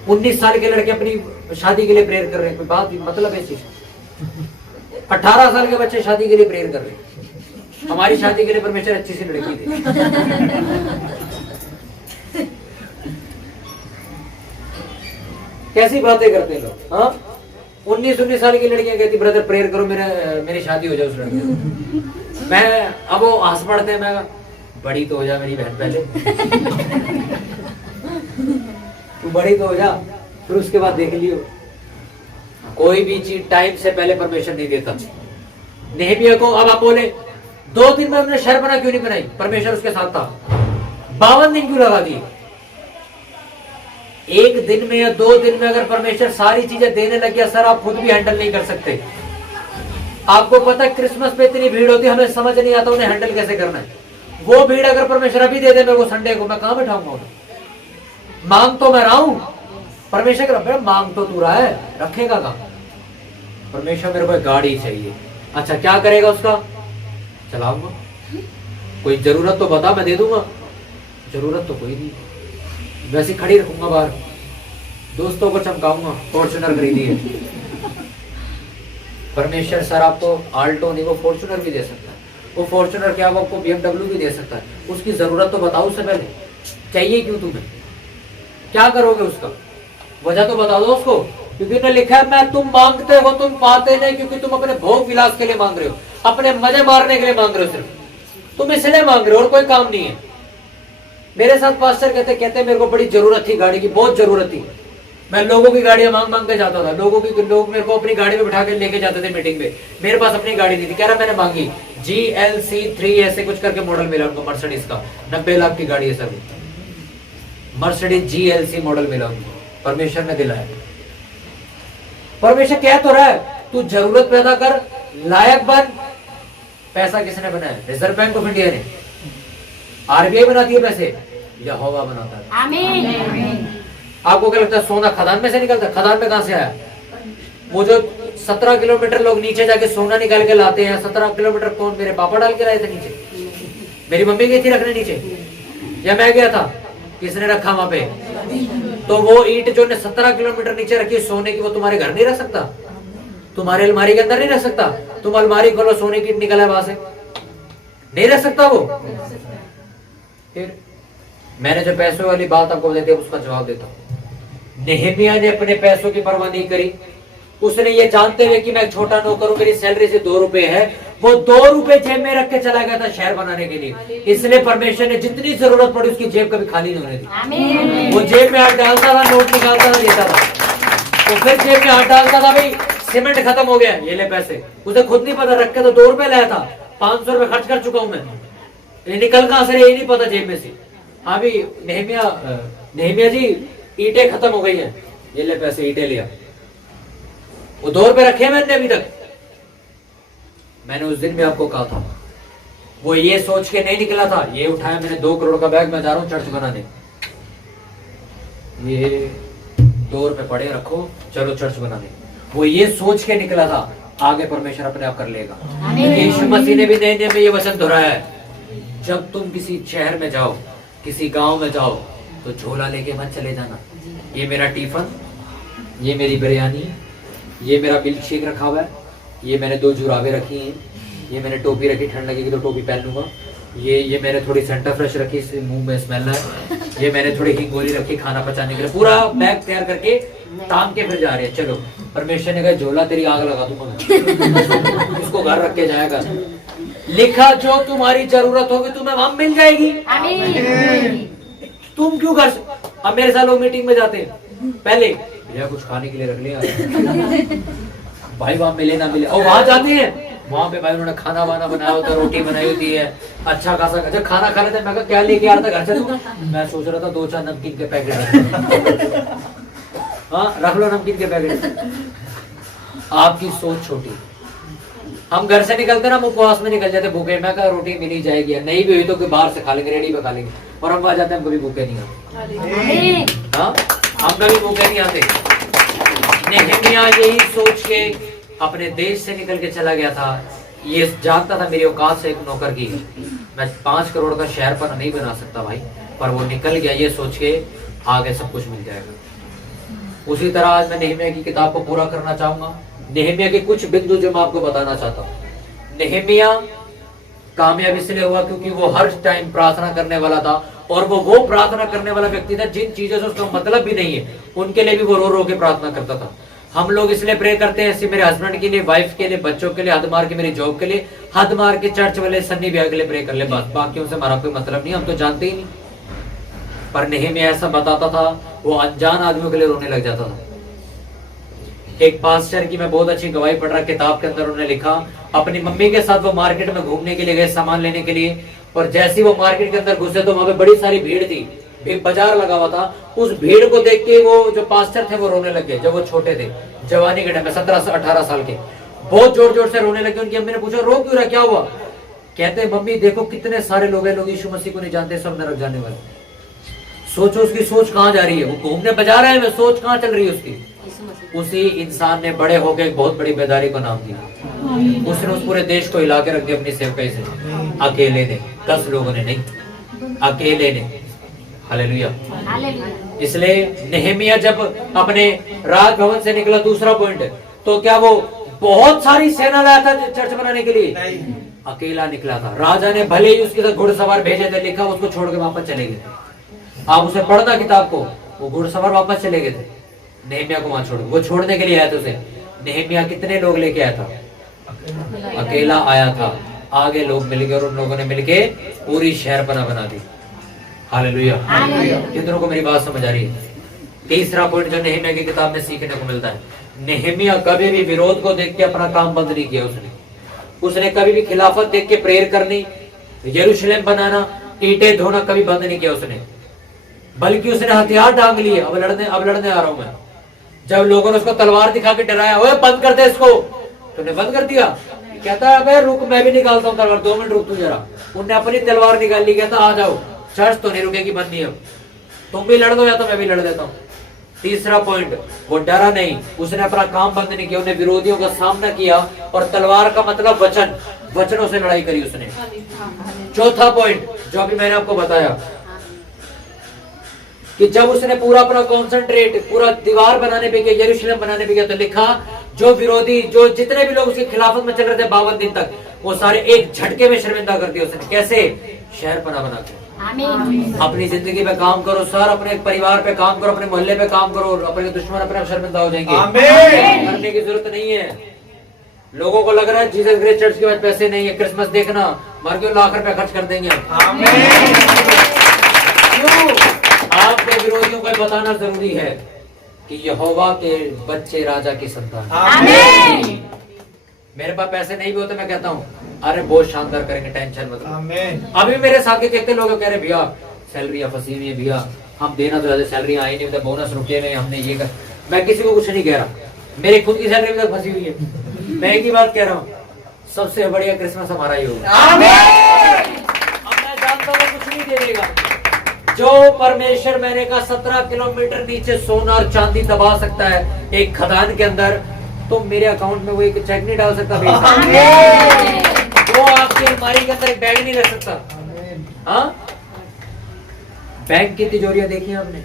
19 साल के लड़के अपनी शादी के लिए प्रेयर कर रहे हैं, कोई बात मतलब है चीज? 18 साल के बच्चे शादी के लिए प्रेयर कर रहे हैं। हमारी शादी के लिए परमेश्वर अच्छी सी लड़की दे। कैसी बातें करते हैं लोग। हाँ, 19 साल की लड़कियां कहती ब्रदर प्रेयर करो मेरी शादी हो जाए उस लड़के से। मैं अब वो हंस पड़ते हैं, मैं बड़ी तो हो जा मेरी बहन पहले। तू बड़ी तो हो जा, फिर उसके बाद देख लियो। कोई भी चीज टाइम से पहले परमेश्वर नहीं देता। नेहमिया को अब आप बोले 2 दिन में हमने शहर बना क्यों नहीं बनाई? परमेश्वर उसके साथ था। 52 दिन क्यों लगा दिए? 1 दिन में या 2 दिन में अगर परमेश्वर सारी चीजें देने लग गया, सर आप खुद भी हैंडल नहीं कर सकते। आपको पता है क्रिसमस पे इतनी भीड़ होती है, हमें समझ नहीं आता उन्हें हैंडल कैसे करना है। वो भीड़ अगर परमेश्वर अभी दे दे मेरे को संडे को, मैं कहां बैठाऊंगा उन्हें? मांग तो मैं रहा हूं, परमेश्वर कर मांग तो तू रहा है, रखेगा कहां? परमेश्वर मेरे को एक गाड़ी चाहिए। अच्छा क्या करेगा उसका? चलाऊंगा। कोई जरूरत तो बता, मैं दे दूंगा। जरूरत तो कोई नहीं, वैसे खड़ी रखूंगा बाहर, दोस्तों को चमकाऊंगा फॉर्च्यूनर खरीदी है। परमेश्वर सर आपको आल्टो नहीं वो फॉर्च्यूनर भी दे सकता है। वो फॉर्च्यूनर क्या वो आपको BMW भी दे सकता है, उसकी जरूरत तो बताओ उससे पहले, चाहिए क्यों तुम्हें, क्या करोगे उसका, वजह तो बता दो उसको। क्योंकि उन्होंने लिखा है मैं तुम मांगते हो तुम पाते नहीं, क्योंकि तुम अपने भोग विलास के लिए मांग रहे हो, अपने मजे मारने के लिए मांग रहे हो, सिर्फ तुम इसलिए मांग रहे हो और कोई काम नहीं है। मेरे साथ पास्टर कहते मेरे को बड़ी जरूरत थी गाड़ी की, बहुत जरूरत थी, मैं लोगों की गाड़ियां मांग मांग के जाता था, लोग मेरे को अपनी गाड़ी में बिठा के लेके जाते थे मीटिंग में, मेरे पास अपनी गाड़ी नहीं थी। कह रहा मैंने मांगी GLC3 ऐसे कुछ करके मॉडल मिला उनको, मर्सिडीज का 90 लाख की गाड़ी है सर, मर्सिडीज GLC मॉडल मिला उनको, परमेश्वर ने दिलाया। परमेश्वर कह तो रहा है तू जरूरत पैदा कर, लायक बन। पैसा किसने बनाया? रिजर्व बैंक ऑफ इंडिया ने, RBI बनाती है पैसे, यहोवा बनाता है। आमीन। आपको क्या लगता है सोना खदान में से निकलता है? खदान में कहां से आया? वो जो 17 किलोमीटर लोग नीचे जाके सोना निकाल के लाते हैं, 17 किलोमीटर कौन? मेरे पापा डाल के लाए थे नीचे, मेरी मम्मी गई थी रखने नीचे, या मैं गया था? किसने रखा वहां पे? तो वो ईंट जो ने 17 किलोमीटर नीचे रखी सोने की, वो तुम्हारे घर नहीं रह सकता, तुम्हारे अलमारी के अंदर नहीं रह सकता। तुम अलमारी खोलो, सोने की ईंट निकला है वहां से, नहीं रह सकता वो। फिर मैंने जो पैसों वाली बात आपको बताई उसका जवाब देता हूं। नेहमिया ने अपने पैसों की परवाह नहीं करी, उसने ये जानते हुए कि मैं छोटा नौकर हूं, मेरी सैलरी से 2 रुपए है, वो 2 रुपए जेब में रख के चला गया था शहर बनाने के लिए। इसलिए परमेश्वर ने जितनी जरूरत पड़ी उसकी जेब कभी खाली नहीं होने दी। वो जेब में हाथ डालता था, नोट निकालता था, देता था, तो फिर जेब में हाथ डालता था, भाई सीमेंट खत्म हो गया, ये ले पैसे। उसे खुद नहीं पता, रख के तो 2 रुपए लाया था, 500 रुपए खर्च कर चुका हूं मैं, ये निकल कहां से ये नहीं पता जेब में से। हाँ भी नेहमिया जी ईंटें खत्म हो गई है, ये ले पैसे, ईंटें लिया, वो 2 रुपए रखे मैंने अभी तक। मैंने उस दिन भी आपको कहा था, वो ये सोच के नहीं निकला था, ये उठाया मैंने 2 करोड़ का बैग, मैं जा रहा हूं चर्च बनाने, ये 2 रुपए पड़े रखो, चलो चर्च बनाने, वो ये सोच के निकला था। आगे परमेश्वर अपने आप कर लेगा। यीशु मसीह ने भी नए नियम में ये वचन दोहराया है, जब तुम किसी शहर में जाओ, किसी गांव में जाओ, तो झोला लेके मत चले जाना, ये मेरा टिफिन, ये मेरी बिरयानी, ये मेरा मिल्क शेक रखा हुआ है, ये मैंने 2 जुराबे रखी हैं, ये मैंने टोपी रखी, ठंड लगेगी तो टोपी पहन लूंगा, ये मैंने थोड़ी सेंटा फ्रेश रखी, मुंह में स्मेल है, ये मैंने थोड़ी हिंग गोली रखी खाना पचाने के लिए, पूरा बैग तैयार करके टांग के फिर जा रहे हैं। चलो, परमेश्वर ने कहा झोला तेरी आग लगा दूंगा, उसको घर रख के जाएगा। लिखा जो तुम्हारी जरूरत होगी तुम्हें वहां मिल जाएगी। तुम क्यों घर, अब मेरे साथ लोग मीटिंग में जाते हैं, पहले भैया कुछ खाने के लिए रख लिया भाई, वहां मिले ना मिले, और वहां जाते हैं, वहां पे भाई उन्होंने खाना वाना बनाया होता, रोटी बनाई होती है, अच्छा खासा। जब खाना खा रहे थे मैं कहा क्या लेके आ रहा था घर से तू? मैं सोच रहा था 2-4 नमकीन के पैकेट हाँ रख लो नमकीन के पैकेट। आपकी सोच छोटी। हम घर से निकलते ना, हम उपवास में निकल जाते भूखे, मैं कहा रोटी मिल ही जाएगी, नहीं भी हुई तो बाहर से खा लेंगे, रेडी पे खा लेंगे, और हम आ जाते हैं, हम कभी भूखे नहीं आते। हाँ, हम कभी भूखे नहीं आते। नेहमिया यही सोच के अपने देश से निकल के चला गया था, ये जानता था मेरी औकात से एक नौकर की, मैं 5 करोड़ का शहर पर नहीं बना सकता भाई, पर वो निकल गया ये सोच के आगे सब कुछ मिल जाएगा। उसी तरह आज मैं नेहमिया की किताब को पूरा करना चाहूंगा। नेहमिया के कुछ बिंदु जो मैं आपको बताना चाहता हूँ। नेहमिया कामयाब इसलिए हुआ क्योंकि वो हर टाइम प्रार्थना करने वाला था, और वो प्रार्थना करने वाला व्यक्ति था जिन चीजों से उसका मतलब भी नहीं है उनके लिए भी वो रो रो के प्रार्थना करता था। हम लोग इसलिए प्रे करते हैं, मेरे हस्बैंड के लिए, वाइफ के लिए, बच्चों के लिए, हद मार के मेरी जॉब के लिए, हद मार के चर्च वाले सन्नी ब्याह के लिए प्रे कर ले, बस बाकियों से हमारा कोई मतलब नहीं, हम तो जानते ही नहीं। पर नेहमिया ऐसा बताता था, वो अनजान आदमियों के लिए रोने लग जाता था। एक पास्टर की मैं बहुत अच्छी गवाही पढ़ रहा, किताब के अंदर उन्होंने लिखा, अपनी मम्मी के साथ वो मार्केट में घूमने के लिए गए सामान लेने के लिए, और जैसे वो मार्केट के अंदर घुसे तो वहां पे बड़ी सारी भीड़ थी, एक बाजार लगा हुआ था। उस भीड़ को देख के वो जो पास्टर थे वो रोने लगे, जब वो छोटे थे, जवानी के टाइम में 17 से 18 साल के, बहुत जोर जोर से रोने लगे। उनकी अम्मी ने पूछा रो क्यों रहा, क्या हुआ? कहते मम्मी देखो कितने सारे लोग हैं, लोग यीशु मसीह को नहीं जानते, सब नरक जाने वाले। सोचो उसकी सोच कहाँ जा रही है, वो घूमने बाजार आए में सोच कहाँ चल रही है उसकी। उसी इंसान ने बड़े होकर एक बहुत बड़ी बेदारी को नाम दिया, उसने उस पूरे देश को हिला के रख दिया अपनी सेवकाई से, अकेले ने, 10 लोगों ने नहीं, अकेले ने। हालेलुया। इसलिए नेहमिया जब अपने राज भवन से निकला, दूसरा पॉइंट, तो क्या वो बहुत सारी सेना लाया था चर्च बनाने के लिए? अकेला निकला था। राजा ने भले ही उसके साथ घुड़सवार भेजे थे, लिखा उसको छोड़ के वापस चले गए थे। आप उसे पढ़ना किताब को, वो घुड़सवार वापस चले गए थे नेहमिया को वहां छोड़, वो छोड़ने के लिए आया था उसे। नेहमिया कितने लोग लेके आया था? अकेला आया था। आगे लोग मिल गए और उन लोगों ने मिलके पूरी शहरपना बना दी। हालेलुया। कितनों को मेरी बात समझ आ रही है? तीसरा पॉइंट जो नेहमिया की किताब में सीखने को मिलता है, नेहमिया कभी भी विरोध को देख के अपना काम बंद नहीं किया। उसने कभी भी खिलाफत देख के प्रेयर करनी, यरूशलेम बनाना, ईंटें धोना कभी बंद नहीं किया उसने, बल्कि उसने हथियार टांग लिए। अब लड़ने आ रहा हूं मैं। जब लोगों ने उसको तलवार दिखा के डराया, ओए बंद कर दे इसको, तो ने बंद कर दिया। कहता है अबे रुक, मैं भी निकालता हूँ तलवार, 2 मिनट रुक तू जरा। उनने अपनी तलवार निकाल ली, कहता आ जाओ, चर्च तो नहीं रुकेगी, बंद नहीं। अब तुम भी लड़ दो या तो मैं भी लड़ देता हूँ। तीसरा पॉइंट, वो डरा नहीं, उसने अपना काम बंद नहीं किया, उसने विरोधियों का सामना किया, और तलवार का मतलब वचन, वचनों से लड़ाई करी उसने। चौथा पॉइंट जो अभी मैंने आपको बताया कि जब उसने पूरा अपना कॉन्सेंट्रेट पूरा दीवार बनाने पे किया, यरूशलेम बनाने पे किया, तो लिखा जो विरोधी, जो जितने भी लोग उसकी खिलाफत में चल रहे थे 52 दिन तक, वो सारे एक झटके में शर्मिंदा कर दिया उसने। कैसे? शहरपना बना के। अपनी जिंदगी पे काम करो सर, अपने परिवार पे काम करो, अपने मोहल्ले पे काम करो, अपने दुश्मन अपने शर्मिंदा हो जाएंगे। करने की जरूरत नहीं है। लोगों को लग रहा है जीसस ग्रेस चर्च के पास पैसे नहीं है, क्रिसमस देखना, मर के लाख रुपए खर्च कर देंगे। क्यों? आपके विरोधियों को बताना जरूरी है कि यहोवा के बच्चे राजा की संतान। मेरे पास पैसे नहीं भी होते, मैं कहता हूँ अरे बहुत शानदार करेंगे, टेंशन मत लो। अभी मेरे साथ के कितने लोग कह रहे भैया सैलरी फंसी हुई है, भैया हम देना तो ज्यादा, सैलरी आई नहीं, मतलब बोनस रुके हुए, हमने ये कर। मैं किसी को कुछ नहीं कह रहा, मेरी खुद की सैलरी तक फंसी हुई है। मैं एक ही बात कह रहा हूँ, सबसे बढ़िया क्रिसमस हमारा ही होगा। अब मैं जानता हूँ कुछ नहीं दे देगा। जो परमेश्वर मैंने कहा 17 किलोमीटर नीचे सोना और चांदी दबा सकता है एक खदान के अंदर, तो मेरे अकाउंट में वो एक चेक नहीं डाल सकता, वो आपकी अलमारी के अंदर एक बैग नहीं रख सकता। हाँ, बैंक की तिजोरियां देखी आपने?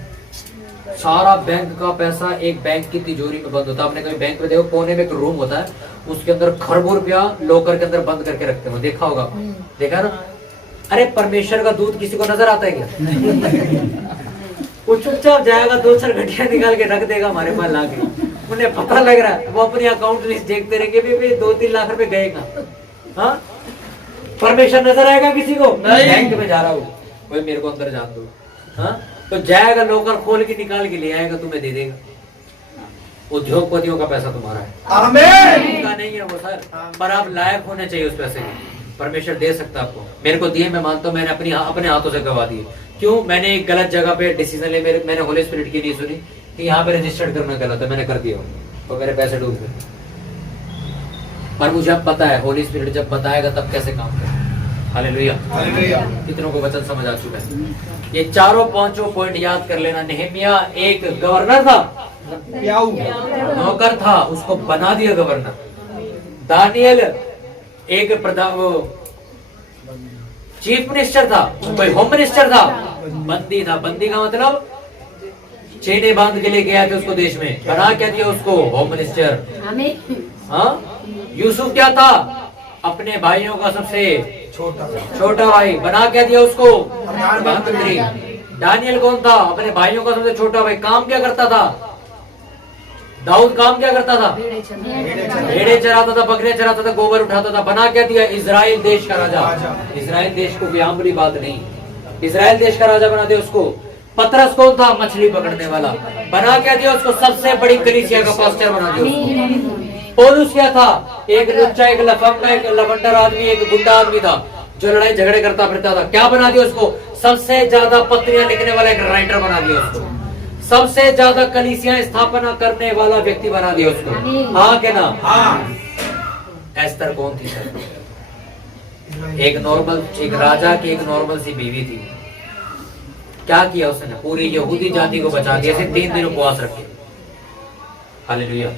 सारा बैंक का पैसा एक बैंक की तिजोरी में बंद होता है। आपने कभी बैंक में देखो, कोने में एक रूम होता है, उसके अंदर खरबों रुपया लॉकर के अंदर बंद करके रखते हो, देखा होगा? देखा ना? अरे परमेश्वर का दूध किसी को नजर आता है क्या? वो चुपचाप जाएगा, 2-4 घटिया निकाल के रख देगा हमारे पास लाके। उन्हें पता लग रहा है, वो अपनी अकाउंट लिस्ट देखते रहेंगे, भी 2-3 लाख रुपए गए कहाँ? हाँ, परमेश्वर नजर आएगा किसी को? बैंक में जा रहा हूँ, कोई मेरे को अंदर जान दो। हाँ, तो जाएगा, लॉकर खोल के निकाल के ले आएगा, तुम्हें दे देगा। उद्योगपतियों का पैसा तुम्हारा है, आमीन का नहीं है वो सर, पर आप लायक होने चाहिए उस पैसे के। परमेश्वर दे सकता आपको, मेरे को दिए, मैं मानता हूँ, मैंने अपने हाथों से गवा दिए। क्यों? मैंने एक गलत जगह पे डिसीजन ले, मैंने होली स्पिरिट की नहीं सुनी कि यहाँ पे रजिस्टर्ड करना गलत है, मैंने कर दिया तो मेरे पैसे डूब गए। पर मुझे अब पता है होली स्पिरिट जब बताएगा तब कैसे काम करें। हालेलुया। कितनों को वचन समझ आ चुका है? ये चारों 5 पॉइंट याद कर लेना। नेहमिया एक गवर्नर था, नौकर था, उसको बना दिया गवर्नर। दानियल एक चीफ मिनिस्टर था, कोई होम मिनिस्टर था, बंदी था। बंदी का मतलब चेने बांध के लिए गया था उसको देश में, बना क्या दिया उसको? Home minister. हाँ, यूसुफ क्या था? अपने भाइयों का सबसे छोटा भाई, बना क्या दिया उसको? प्रधानमंत्री। दानियल कौन था? अपने भाइयों का सबसे छोटा भाई। काम क्या करता था दाऊद? काम क्या करता था? भेड़े चराता था, बकरियां चराता था, गोबर उठाता था। बना क्या दिया? इजराइल देश का राजा। इजराइल देश को व्यामरी बात नहीं, इजराइल देश का राजा बना दिया उसको। पतरस कौन था? मछली पकड़ने वाला। बना क्या दिया उसको? सबसे बड़ी कलीसिया का पास्टर बना दिया उसको। पौलुस क्या था? एक लुच्चा, एक लफंगा, एक लवंडर आदमी, एक गुंडा आदमी था जो लड़ाई झगड़े करता फिरता था। क्या बना दिया उसको? सबसे ज्यादा पत्रियां लिखने वाला एक राइटर बना दिया उसको। सबसे ज्यादा कलीसियां स्थापना करने वाला व्यक्ति बना दिया उसको। हाँ के ना? एस्तर कौन थी सर? एक नॉर्मल, एक राजा की एक नॉर्मल सी बीवी थी। क्या किया उसने? पूरी यहूदी जाति को बचा दिया। 3 दिन उपवास रखे। हालेलुया।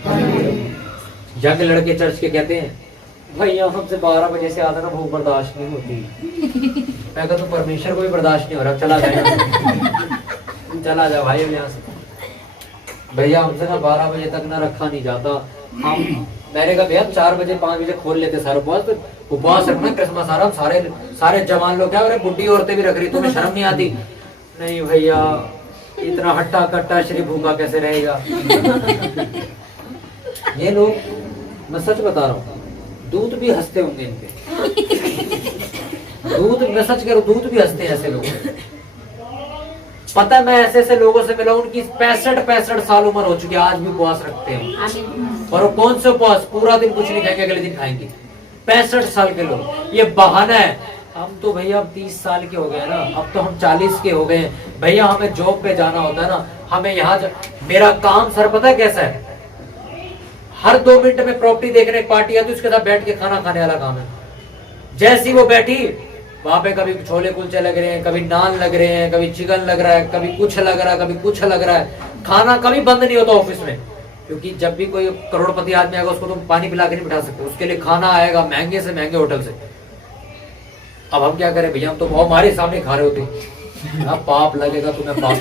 यंग लड़के चर्च के कहते हैं भैया हमसे 12 बजे से आधा ना भूख बर्दाश्त नहीं होती। मैं कहता हूँ परमेश्वर को भी बर्दाश्त नहीं हो रहा, चला जाए चला जा भाई यहाँ से। भैया हमसे ना 12 बजे तक ना रखा नहीं जाता, हम मैंने कहा भैया 4 बजे 5 बजे खोल लेते सारे उपवास, तो उपवास रखना क्रिसमस आ रहा, हम सारे सारे जवान लोग क्या, अरे बुढ़ी औरतें भी रख रही, तुम्हें शर्म नहीं आती? नहीं भैया, इतना हट्टा कट्टा शरीर भूखा कैसे रहेगा? ये लोग, मैं सच बता रहा हूँ, दूध भी हंसते होंगे इनके। दूध, मैं सच कह रहा हूँ, दूध भी हंसते हैं ऐसे लोग। पता है, मैं ऐसे ऐसे लोगों से मिला, उनकी 65 साल उम्र हो चुकी है, आज भी उपवास रखते हैं। और वो कौन से उपवास? पूरा दिन कुछ नहीं खाएंगे, अगले दिन खाएंगे। 65 साल के लोग, ये बहाना है। हम तो भैया अब 30 साल के हो गए ना, अब तो हम 40 के हो गए हैं भैया, हमें जॉब पे जाना होता है ना, हमें यहाँ मेरा काम सर पता है कैसा है, हर 2 मिनट में प्रॉपर्टी देखने एक पार्टी आती है, उसके साथ बैठ के खाना खाने वाला काम है। जैसी वो बैठी, वहां पे कभी छोले कुलचे लग रहे हैं, कभी नान लग रहे हैं, कभी चिकन लग रहा है, कभी कुछ लग रहा है, कभी कुछ लग रहा है। खाना कभी बंद नहीं होता ऑफिस में, क्योंकि जब भी कोई करोड़पति आदमी आएगा, उसको तुम पानी पिला के नहीं बिठा सकते, उसके लिए खाना आएगा महंगे से महंगे होटल से। अब हम क्या करें भैया, हम तो हमारे सामने खा रहे होते, पाप लगेगा तुम्हें, पाप।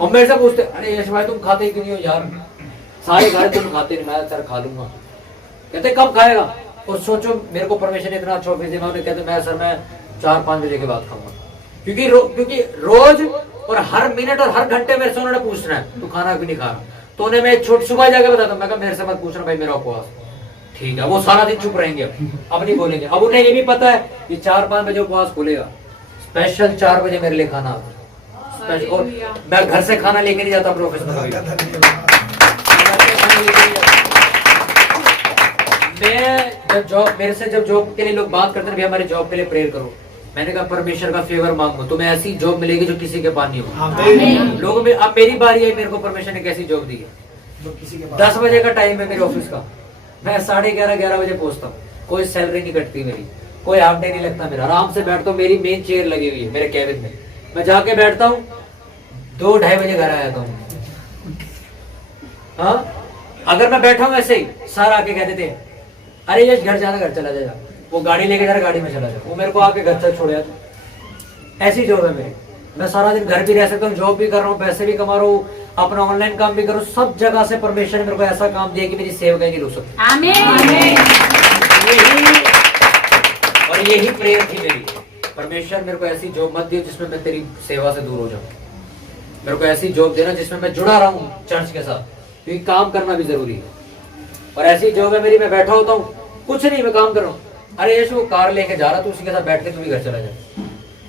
और मेरे से पूछते, अरे यश भाई तुम खाते ही क्यों नहीं हो यार? सारे घर तुम खाते नहीं, मैं सर खा लूंगा। कहते कब खाएगा? और सोचो, मेरे को परमिशन इतना अच्छा ऑफिस दिया, कहते मैं सर मैं 4-5 बजे के बाद खाऊंगा, क्योंकि रोज और हर मिनट और हर घंटे मेरे से उन्होंने पूछना है तू खाना क्यों नहीं खा रहा? तो उन्हें मैं छोट सुबह जाकर बताता हूँ, मैं कहा मेरे से मत पूछना भाई, मेरा उपवास। ठीक है, वो सारा दिन चुप रहेंगे, अब नहीं बोलेंगे। अब उन्हें ये भी पता है कि 4-5 बजे उपवास खुलेगा, स्पेशल 4 बजे मेरे लिए खाना आता है। और मैं घर से खाना लेके नहीं जाता अपने ऑफिस में, मैं जब जॉब, मेरे से जब जॉब के लिए लोग बात करते हैं भी हमारे जॉब के लिए प्रेयर करो, मैंने कहा परमेश्वर का फेवर मांगो, तुम्हें ऐसी जॉब मिलेगी जो किसी के पास नहीं होगी। लोगों में अब मेरी बारी है, मेरे को परमेश्वर ने कैसी जॉब दी है। 10 बजे का टाइम है मेरे ऑफिस का, मैं 11:30 बजे पहुंचता हूँ, कोई सैलरी नहीं कटती मेरी, कोई हाफ डे नहीं लगता मेरा, आराम से बैठता हूँ, मेरी मेन चेयर लगी हुई है मेरे कैबिन में, मैं जाके बैठता हूँ, 2-2:30 बजे घर आ जाता हूँ। हाँ, अगर मैं बैठा हूँ ऐसे ही, सर आके कहते थे अरे यश घर जाना, घर चला जाएगा, वो गाड़ी लेके जा रहा, गाड़ी में चला जाए, वो मेरे को आके घर तक छोड़ जाता। ऐसी जॉब है मेरी, मैं सारा दिन घर भी रह सकता हूँ, जॉब भी कर रहा हूँ, पैसे भी कमा रहा हूँ, अपना ऑनलाइन काम भी कर रहा हूँ, सब जगह से परमेश्वर ने मेरे को ऐसा काम दिया कि मेरी सेवकाएं नहीं रुक सकती। और यही प्रेयर थी मेरी, परमेश्वर मेरे को ऐसी जॉब मत दियो जिसमें मैं तेरी सेवा से दूर हो जाऊं, मेरे को ऐसी जॉब देना जिसमें मैं जुड़ा रहूं चर्च के साथ, क्योंकि काम करना भी जरूरी है। और ऐसी जॉब है मेरी, मैं बैठा होता हूँ, कुछ नहीं, मैं काम कर रहा हूँ, अरे यश वो कार लेके जा रहा, तो उसी के साथ बैठ के तू भी घर चला जाए।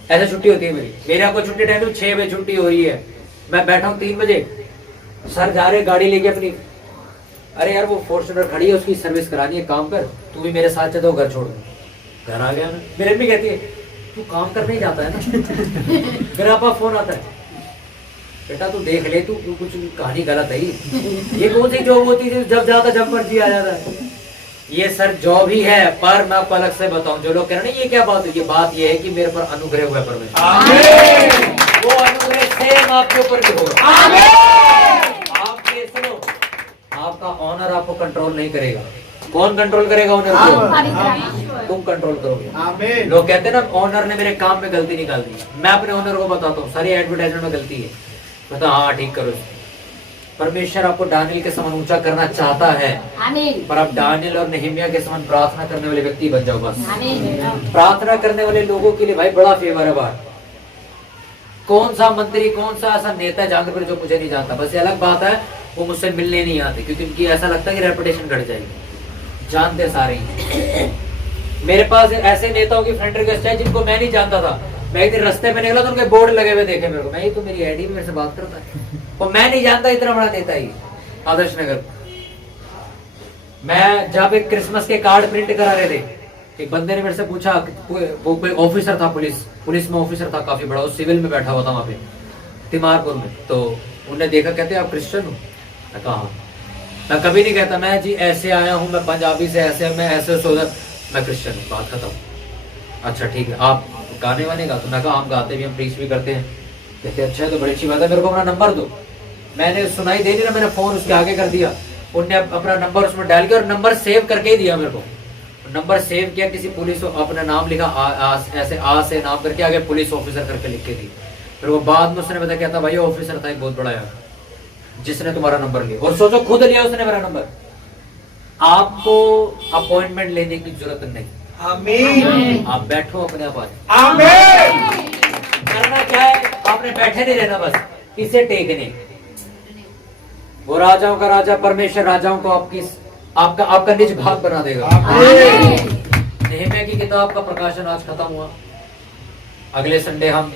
ऐसे छुट्टी होती है मेरी, मेरे आपको छुट्टी टाइम 6 बजे छुट्टी हो रही है, मैं बैठा हूँ 3 बजे, सर जा रहे गाड़ी लेके अपनी, अरे यार वो फॉर्च्यूनर खड़ी है, उसकी सर्विस करानी है, काम कर, तू भी मेरे साथ चल, तो घर छोड़, घर आ गया ना। मेरे भी कहती है तू काम करने ही जाता है ना। मेरा आपका फोन आता है, बेटा तू देख ले, तू कुछ कहानी गलत है, ये कौन सी जॉब होती है जब जाता जब मर्जी आ जाता है? ये सर जॉब ही है, पर मैं आपको अलग से बताऊं, जो लोग कह रहे हैं ये क्या बात है, ये बात ये है कि मेरे पर अनुग्रह हुआ परमेश्वर, वो अनुग्रह सेम आपके ऊपर भी होगा। आपके सुनो, आपका ऑनर आपको कंट्रोल नहीं करेगा, कौन कंट्रोल करेगा ऑनर को? तुम कंट्रोल करोगे। लोग कहते हैं ना ऑनर ने मेरे काम में गलती निकाल दी, मैं अपने ऑनर को बताता हूँ सारी एडवर्टाइजमेंट में गलती है, बता हाँ ठीक करो। परमेश्वर आपको दानियल के समान ऊंचा करना चाहता है, पर आप दानियल और नेहमिया के समान प्रार्थना करने वाले व्यक्ति बन जाओ बस। प्रार्थना करने वाले लोगों के लिए भाई बड़ा फेवर है बाहर। कौन सा मंत्री, कौन सा ऐसा नेता जानते पर जो मुझे नहीं जानता, बस ये अलग बात है वो मुझसे मिलने नहीं आते, क्योंकि उनकी ऐसा लगता है कि रेपुटेशन घट जाएगी। जानते सारे ही। मेरे पास ऐसे नेताओं की फ्रेंड रिक्वेस्ट है जिनको मैं नहीं जानता था, मैं एक दिन रास्ते में निकला तो उनके बोर्ड लगे हुए देखे मेरे को, मैं ये तो मेरी आईडी में मेरे से बात करता है, और मैं नहीं जानता इतना बड़ा नेता ही आदर्श नगर। मैं जहाँ पे क्रिसमस के कार्ड प्रिंट करा रहे थे, एक बंदे ने मेरे से पूछा, वो कोई ऑफिसर था, पुलिस में ऑफिसर था काफी बड़ा, वो सिविल में बैठा हुआ था वहाँ पे तिमारपुर में, तो उन्हें देखा, कहते आप क्रिश्चियन हो? मैं कहा हाँ। मैं कभी नहीं कहता मैं जी ऐसे आया हूँ, मैं पंजाबी से ऐसे, मैं ऐसे सोचर, मैं क्रिश्चियन हूँ, बात खत्म। अच्छा ठीक है, आप गाने वाने गा? तो मैं कहा हम गाते भी, हम प्रीच भी करते हैं। कहते अच्छा है तो बड़ी अच्छी बात है, मेरे को अपना नंबर दो। मैंने सुनाई दे दी ना, मैंने फोन उसके आगे कर दिया, उनने अपना नंबर उसमें डाल के और नंबर सेव करके ही दिया मेरे को। नंबर सेव किया, किसी पुलिस, अपना नाम लिखा ऐसे आ से नाम करके आगे पुलिस ऑफिसर करके लिख के दी। फिर वो बाद में उसने बताया, कहता भाई ऑफिसर था एक बहुत बड़ा यार, जिसने तुम्हारा नंबर लिया। और सोचो खुद लिया उसने मेरा नंबर, आपको अपॉइंटमेंट लेने की जरूरत नहीं। आमीन। आप बैठो अपने आप। आमीन। करना क्या है, आपने बैठे नहीं रहना, बस इसे टेकने। वो राजाओं का राजा परमेश्वर राजाओं को आपका निज भाग बना देगा। नहम्याह की किताब का प्रकाशन आज खत्म हुआ। अगले संडे हम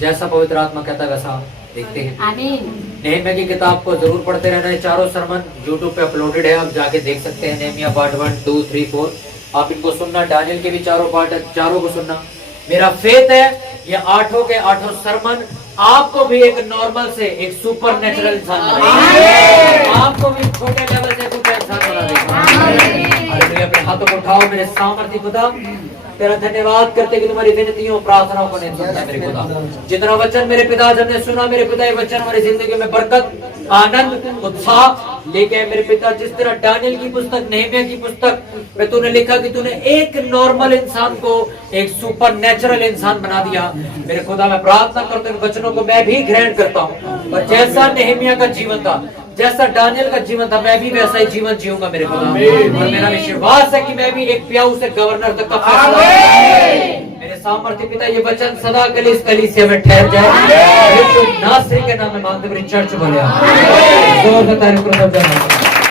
जैसा पवित्र आत्मा कहता है वैसा देखते हैं। आमीन। नहम्याह की किताब को जरूर पढ़ते रहना है। चारों सरमन यूट्यूब पे अपलोडेड है, आप जाके देख सकते हैं। नहम्याह पार्ट 1, 2, 3, 4 आप इनको सुनना। दानियल के भी चारों पार्ट है, चारों को सुनना। मेरा फेथ है ये 8 के 8 सरमन आपको भी एक नॉर्मल से एक सुपर नेचुरल इंसान बनाएगा। आपको भी छोटे लेवल से कुछ इंसान बना देगा। अपने हाथों को उठाओ। मेरे सामर्थ्य खुदा तेरा धन्यवाद करते कि तुम्हारी विनतियों प्रार्थनाओं को नहीं सुनता मेरे खुदा। जितना वचन मेरे पिता जब ने सुना मेरे पिता, ये वचन हमारी जिंदगी में बरकत, आनंद, उत्साह लेके आए मेरे पिता। जिस तरह दानियल की पुस्तक, नहम्याह की पुस्तक में तूने लिखा कि तूने एक नॉर्मल इंसान को एक सुपर नेचुरल इंसान बना दिया मेरे खुदा। मैं प्रार्थना करता हूं वचनों को मैं भी ग्रहण करता हूँ, और जैसा नहम्याह का जीवन था, जैसा दानियल का जीवन था, मैं भी वैसा ही जीवन जीऊंगा मेरे खुदा। और मेरा विश्वास है कि मैं भी एक प्याऊ से गवर्नर तक का फैसला। मेरे सामर्थ्य पिता ये वचन सदा इस कलीसिया में ठहर जाए। नासरी के नाम में मांगते मेरी चर्च बोले।